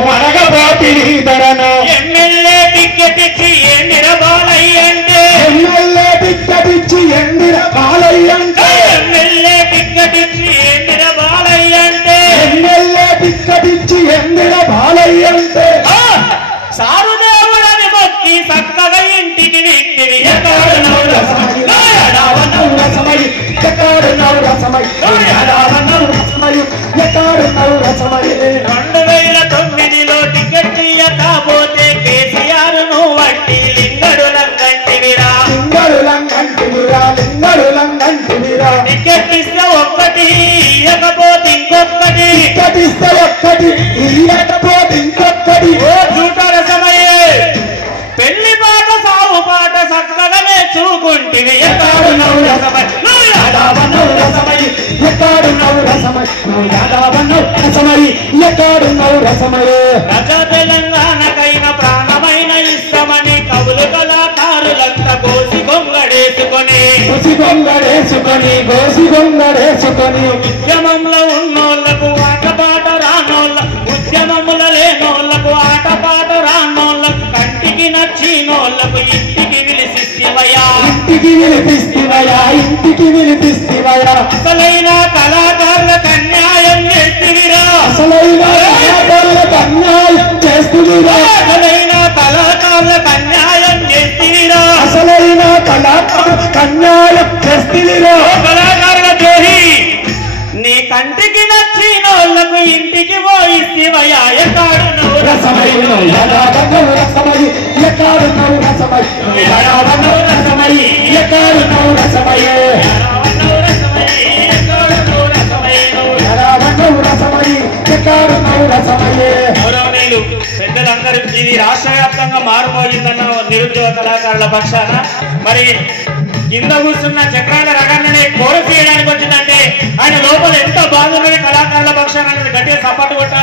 వరగబోతిదరను MLA ticket ఇచ్చి ఎండిన బాలయ్య అంటే ఎమ్మెల్యే టికెట్ ఇచ్చి ఎండిన బాలయ్య అంటే ఎమ్మెల్యే టికెట్ ఇచ్చి ఎండిన బాలయ్య అంటే ఎమ్మెల్యే టికెట్ ఇచ్చి ఎండిన బాలయ్య అంటే సారుదేవుడని మొక్కి చక్కగా ఇంటికి నెక్కిరి ఎకాడు నవరసమై ఎకాడు నవరసమై ఎకాడు నవరసమై 2009లో టికెట్ ఇయ్యకపోతే కేసీఆర్ ను వట్టి లింగడు లంగంటివిరా టికెట్ ఇస్తే ఒక్కటి ఇయ్యకపోతే ఇంకొక్కటి ఓ చూటాల సమయే పెళ్లి పాట సాగు పాట చక్కగా నేర్చుకుంటివి ఎకాడు నవరసమై ప్రజా తెలంగాణకైన ప్రాణమైన ఇష్టమని కవులు కళాకారులంతా కోసి గొంగడేసుకొని ఉద్యమంలో ఉన్నోళ్లకు ఆటపాట రానోళ్ళ ఉద్యమంలో లేనోళ్లకు ఆటపాట రానోళ్ళకు కంటికి నచ్చినోళ్లకు ఇంటికి పిలిపిస్తివయా అసలైన కళాకారులకు అన్యాయం చేస్తువిరా అసలైన కళాకారులకు అన్యాయం చేస్తువిరా కళాకారుల ద్రోహి నీ కంటికి నచ్చిన వాళ్ళకు ఇంటికి పోయిస్తివయా ఎకాడు నవరసమై గౌరవనీయులు పెద్దలందరూ ఇది రాష్ట్ర వ్యాప్తంగా మారుమోగిందన్న నిరుద్యోగ కళాకారుల పక్షాన మరి కింద కూర్చున్న చక్రాల రకాన్ని కోరస్ చేయడానికి వచ్చిందంటే ఆయన లోపల ఎంత బాగున్నది కళాకారుల పక్షాన గట్టిగా సపోర్ట్ కొట్టాలి.